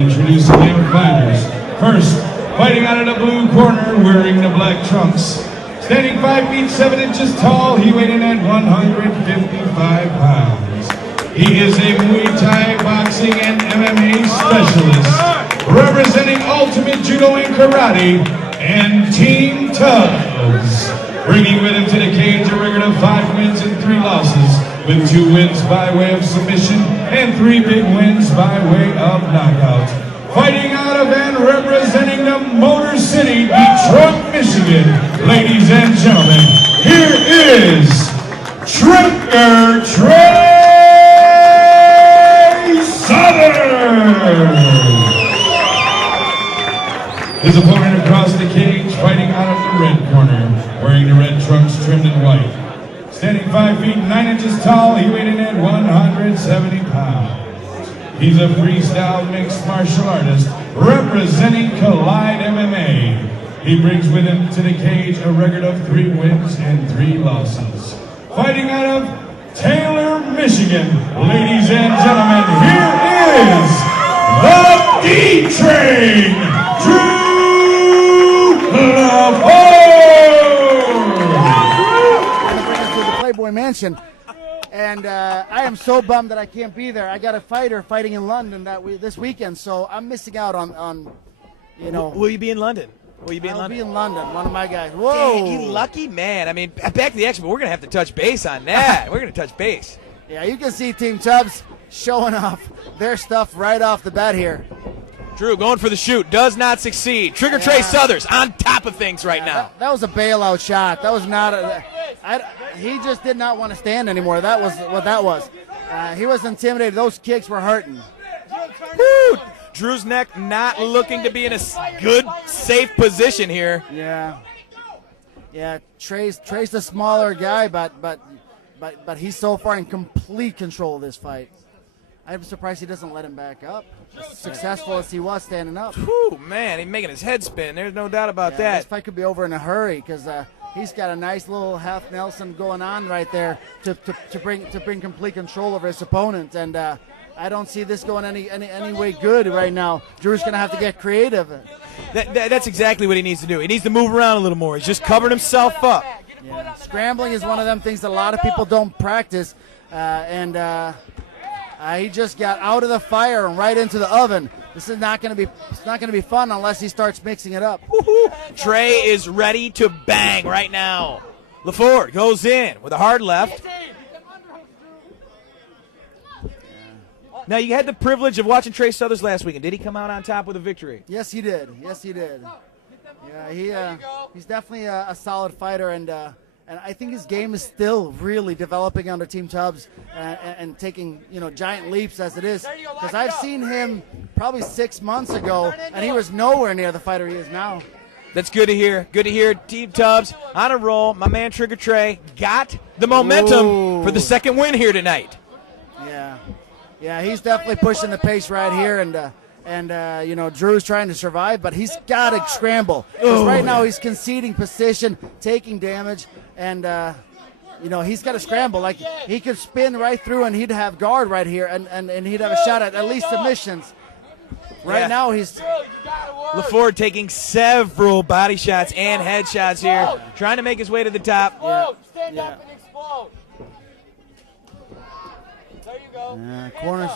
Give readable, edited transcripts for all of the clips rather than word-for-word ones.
Introducing their fighters. First, fighting out of the blue corner, wearing the black trunks. Standing 5 feet 7 inches tall, he weighed in at 155 pounds. He is a Muay Thai boxing and MMA specialist, representing Ultimate Judo and Karate and Team Tubbs. Bringing with him to the cage a record of 5 wins and 3 losses, with 2 wins by way of submission and 3 big wins by way of knockout. Fighting out of and representing the Motor City, Detroit, Michigan, ladies and gentlemen, here is Trigger Suthers. His opponent across the cage, fighting out of the red corner, wearing the red trunks trimmed in white. Standing 5 feet 9 inches tall, he weighed in at 170 pounds. He's a freestyle mixed martial artist representing Collide MMA. He brings with him to the cage a record of 3 wins and 3 losses. Fighting out of Taylor, Michigan, ladies and gentlemen, here is the D-Train, Playboy Mansion, and I am so bummed that I can't be there. I got a fighter fighting in London this weekend, so I'm missing out on you know. Will you be in London? Will you be in I'll London? be in London. One of my guys. Whoa! Dang, you lucky man. I mean, back to the action, but we're gonna have to touch base on that. We're gonna touch base. Yeah, you can see Team Tubbs showing off their stuff right off the bat here. Drew going for the shoot, does not succeed. Trigger Trey Suthers on top of things right now. That was a bailout shot. That was not he just did not want to stand anymore. That was what that was. He was intimidated. Those kicks were hurting. Woo! Drew's neck not looking to be in a good, safe position here. Yeah. Trey's the smaller guy, but he's so far in complete control of this fight. I'm surprised he doesn't let him back up. As successful as he was standing up. Whew, man, he's making his head spin. There's no doubt about that. This fight could be over in a hurry because he's got a nice little half Nelson going on right there to bring complete control over his opponent, and I don't see this going any way good right now. Drew's going to have to get creative. That's exactly what he needs to do. He needs to move around a little more. He's just covering himself up. Yeah. Scrambling is one of them things that a lot of people don't practice, he just got out of the fire and right into the oven. This is not going to be fun unless he starts mixing it up. Woo-hoo. Trey is ready to bang right now. Laford goes in with a hard left. Now, you had the privilege of watching Trey Suthers last weekend. Did he come out on top with a victory? Yes, he did. Yeah, he's definitely a solid fighter, and I think his game is still really developing under Team Tubbs and taking giant leaps as it is. Because I've seen him probably 6 months ago, and he was nowhere near the fighter he is now. That's good to hear. Good to hear. Team Tubbs on a roll. My man Trigger Trey got the momentum for the second win here tonight. Yeah, he's definitely pushing the pace right here, and Drew's trying to survive, but he's got to scramble. Because right now he's conceding position, taking damage, and he's got to scramble. Like, he could spin right through and he'd have guard right here, and he'd have a shot at least submissions. Right now he's Laford taking several body shots and head shots here, trying to make his way to the top. Stand up and explode. There you go. Corners.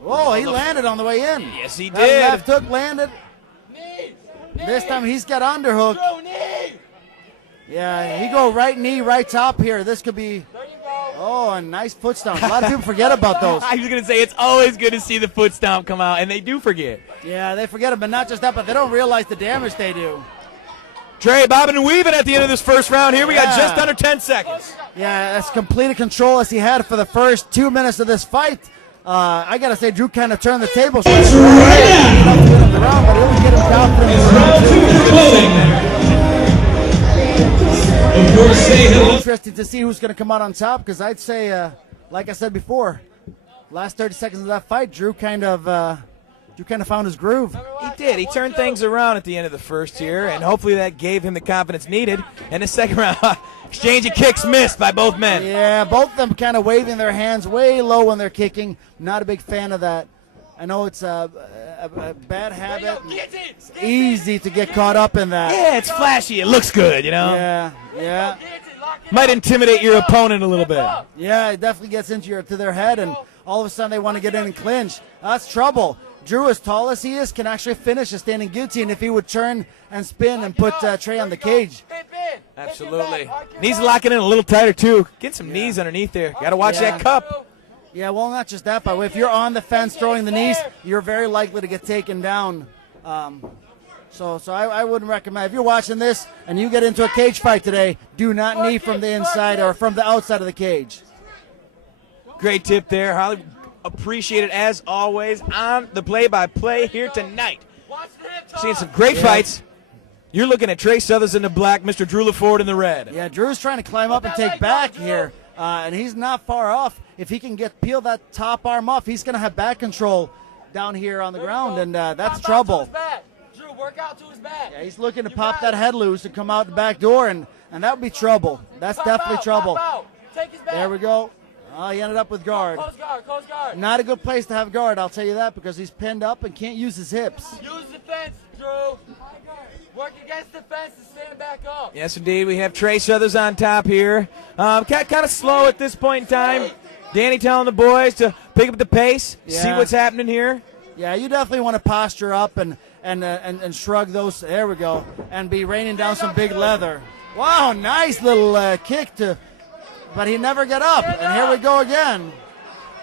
Whoa, he landed on the way in. Yes, he That did. left hook landed. This time he's got underhook. Yeah, he go right knee, right top here. This could be. Oh, a nice foot stomp. A lot of people forget about those. I was going to say, it's always good to see the foot stomp come out, and they do forget. Yeah, they forget it, but not just that, but they don't realize the damage they do. Trey bobbing and weaving at the end of this first round here. We got just under 10 seconds. Yeah, as complete a control as he had for the first 2 minutes of this fight. I got to say, Drew kind of turned the tables. That's right now. But he'll get him down for Round 2 is closing. Interesting to see who's going to come out on top, because I'd say, like I said before, last 30 seconds of that fight, Drew kind of found his groove. He did. He turned things around at the end of the first here, and hopefully that gave him the confidence needed. And the second round, exchange of kicks missed by both men. Yeah, both of them kind of waving their hands way low when they're kicking. Not a big fan of that. I know it's a bad habit. It's easy to get caught up in that. Yeah, it's flashy. It looks good, you know? Yeah. Might intimidate your opponent a little bit. Yeah, it definitely gets into their head, and all of a sudden they want to get in and clinch. That's trouble. Drew, as tall as he is, can actually finish a standing guillotine if he would turn and spin and put Trey on the cage. Absolutely. Knees locking in a little tighter, too. Get some knees underneath there. Got to watch that cup. Yeah, well, not just that, but if you're on the fence throwing the knees, you're very likely to get taken down. So I wouldn't recommend. If you're watching this and you get into a cage fight today, do not knee from the inside or from the outside of the cage. Great tip there, Holly. Appreciate it as always on the play-by-play here tonight. Seeing some great fights. You're looking at Trey Suthers in the black, Mr. Drew Laford in the red. Yeah, Drew's trying to climb up and take back here, and he's not far off. If he can peel that top arm off, he's going to have back control down here on the ground, and that's trouble. Drew, work out to his back. Yeah, he's looking to pop that head loose and come out the back door, and that would be trouble. That's definitely trouble. Take his back. There we go. Oh, he ended up with guard. Close guard. Not a good place to have guard, I'll tell you that, because he's pinned up and can't use his hips. Use the fence, Drew. Work against the fence and stand back up. Yes, indeed. We have Trey Suthers on top here. Kind of slow at this point in time. Danny telling the boys to pick up the pace, see what's happening here. Yeah, you definitely want to posture up and shrug those. There we go. And be raining down some big leather. Wow, nice little kick but he never got up. And here we go again.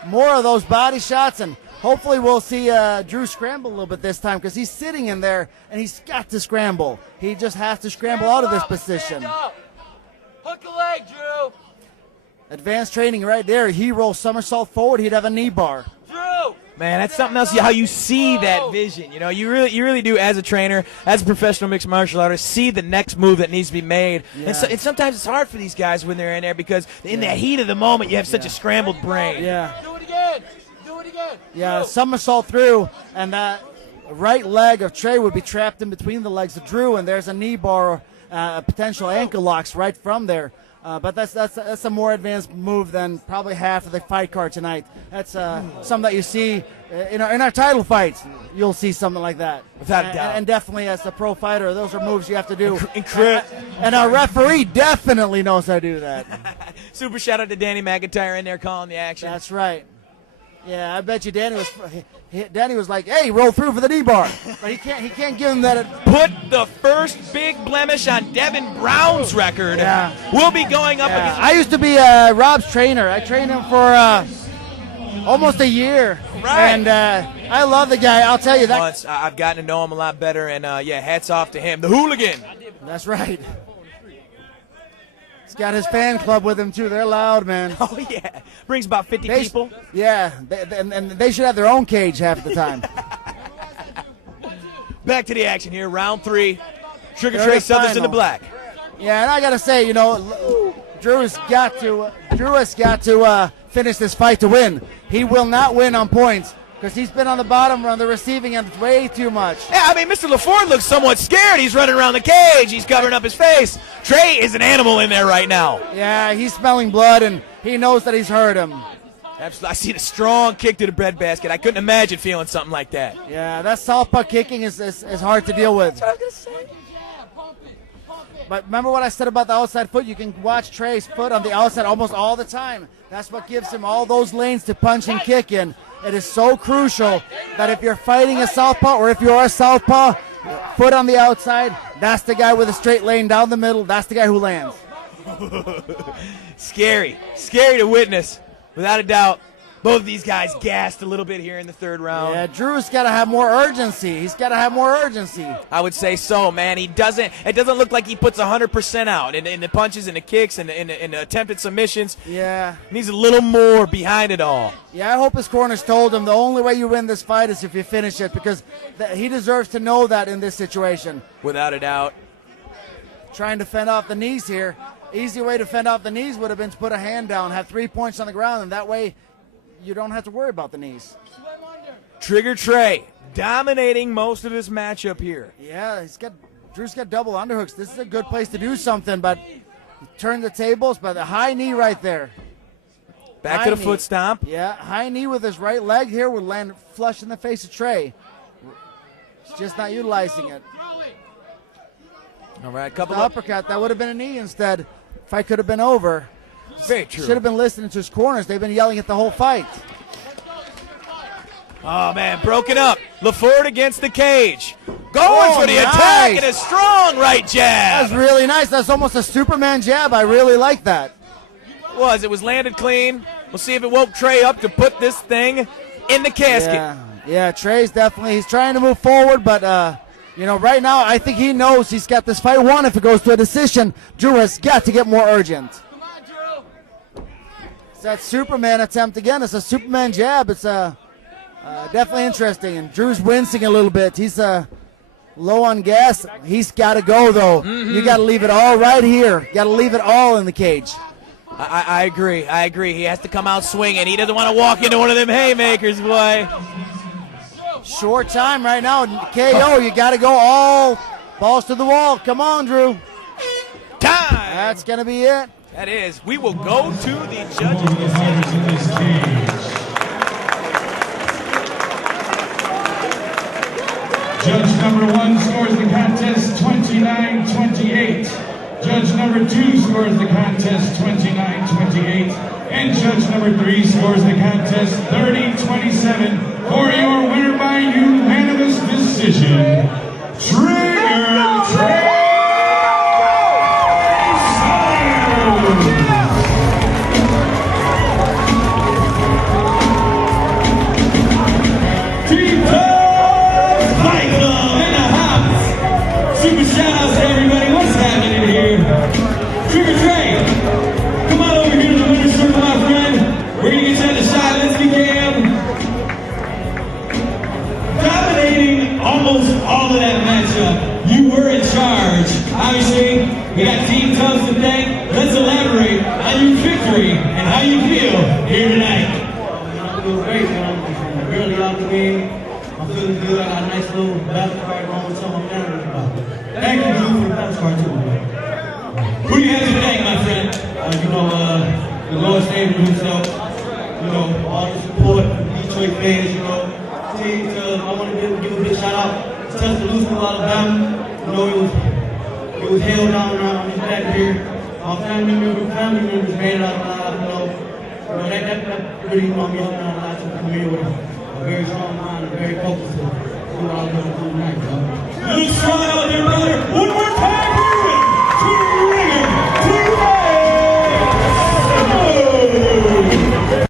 More of those body shots, and hopefully we'll see Drew scramble a little bit this time because he's sitting in there and he's got to scramble. He just has to scramble out of this position. Hook a leg, Drew. Advanced training right there. He rolls somersault forward. He'd have a knee bar. Drew. Man, that's something else. How you see that vision. You know, you really do as a trainer, as a professional mixed martial artist, see the next move that needs to be made. Yeah. And sometimes it's hard for these guys when they're in there because in that heat of the moment, you have such a scrambled brain. Yeah. Do it again. Do it again. Yeah, somersault through, and that right leg of Trey would be trapped in between the legs of Drew, and there's a knee bar, potential ankle locks right from there. But that's a more advanced move than probably half of the fight card tonight. That's something that you see in our title fights. You'll see something like that. Without a doubt. And definitely as a pro fighter, those are moves you have to do. Incredible. And our referee definitely knows how to do that. Super shout out to Danny McIntyre in there calling the action. That's right. Yeah, I bet you Danny was like, "Hey, roll through for the knee bar," but he can't give him that. Put the first big blemish on Devin Brown's record. Yeah. We'll be going up against. I used to be Rob's trainer. I trained him for almost a year, Right. and I love the guy. I'll tell you that. Once I've gotten to know him a lot better, and hats off to him, the hooligan. That's right. He's got his fan club with him too. They're loud, man. Oh yeah, brings about 50 people. Yeah, and they should have their own cage half the time. Back to the action here, round 3. Sugar Third Trey Suthers in the final. black. Yeah, and I gotta say, Drew has got to finish this fight to win. He will not win on points because he's been on the bottom on the receiving end way too much. Yeah, I mean, Mr. Laford looks somewhat scared. He's running around the cage. He's covering up his face. Trey is an animal in there right now. Yeah, he's smelling blood, and he knows that he's hurt him. Absolutely. I see the strong kick to the breadbasket. I couldn't imagine feeling something like that. Yeah, that southpaw kicking is hard to deal with. But remember what I said about the outside foot? You can watch Trey's foot on the outside almost all the time. That's what gives him all those lanes to punch and kick in. It is so crucial that if you're fighting a southpaw or if you are a southpaw, foot on the outside, that's the guy with a straight lane down the middle. That's the guy who lands. Scary to witness, without a doubt. Both of these guys gassed a little bit here in the third round. Yeah, Drew's got to have more urgency. He's got to have more urgency. I would say so, man. It doesn't look like he puts 100% out in the punches and the kicks and in the attempted submissions. Yeah. He needs a little more behind it all. Yeah, I hope his corners told him the only way you win this fight is if you finish it because he deserves to know that in this situation. Without a doubt. Trying to fend off the knees here. Easy way to fend off the knees would have been to put a hand down, have 3 points on the ground, and that way you don't have to worry about the knees. Trigger Trey dominating most of this matchup here. Yeah, Drew's got double underhooks. This is a good place to do something, but turn the tables by the high knee right there. Back to the foot stomp. Yeah, high knee with his right leg here would land flush in the face of Trey. He's just not utilizing it. All right, couple The of uppercut, that would have been a knee instead. Fight could have been over. very true. Should have been listening to his corners. They've been yelling it the whole fight. Oh, man, broken up. Laford against the cage. Going for the attack and a strong right That jab. was really nice. That's almost a Superman jab. I really like that. It was landed clean. We'll see if it woke Trey up to put this thing in the casket. Yeah, Trey's definitely, he's trying to move forward, but, right now I think he knows he's got this fight won if it goes to a decision. Drew has got to get more urgent. Come on, Drew. It's that Superman attempt again. It's a Superman jab. It's definitely interesting, and Drew's wincing a little bit. He's low on gas. He's got to go, though. You got to leave it all right here. Got to leave it all in the cage. I agree. He has to come out swinging. He doesn't want to walk into one of them haymakers, boy. Short time right now. KO, you got to go all balls to the wall. Come on, Drew. Time. That's going to be it. That is. We will go to the All judges. the fighters in this cage. Judge number 1 scores the contest 29-28. Judge number 2 scores the contest 29-28. And judge number 3 scores the contest 30-27. For your winner by unanimous decision, Trigger Trey Suthers. Super shout-outs to everybody. What's happening here? Trigger Trey, come on over here to the winner's circle, my friend. We're going to get you at the Silence Cam. Dominating almost all of that matchup. You were in charge. Obviously, we got Team Tubbs to thank. Let's elaborate on your victory and how you feel here tonight. I feel great, man. I'm really out the game. I'm feeling good. I got a nice little battle card going with some of my family about. Thank you, dude, for the battle card too, man. Who do you have to thank, my friend? The Lord Savior himself. All the support from Detroit fans, Team Tubbs, I want to give a big shout out to Tuscaloosa, Alabama. It was held down around this back here. Our family members made it out alive, that really meant me a lot to come here with a very strong mind and very focused to do what I was going to do tonight, You look strong out there, brother. One more time.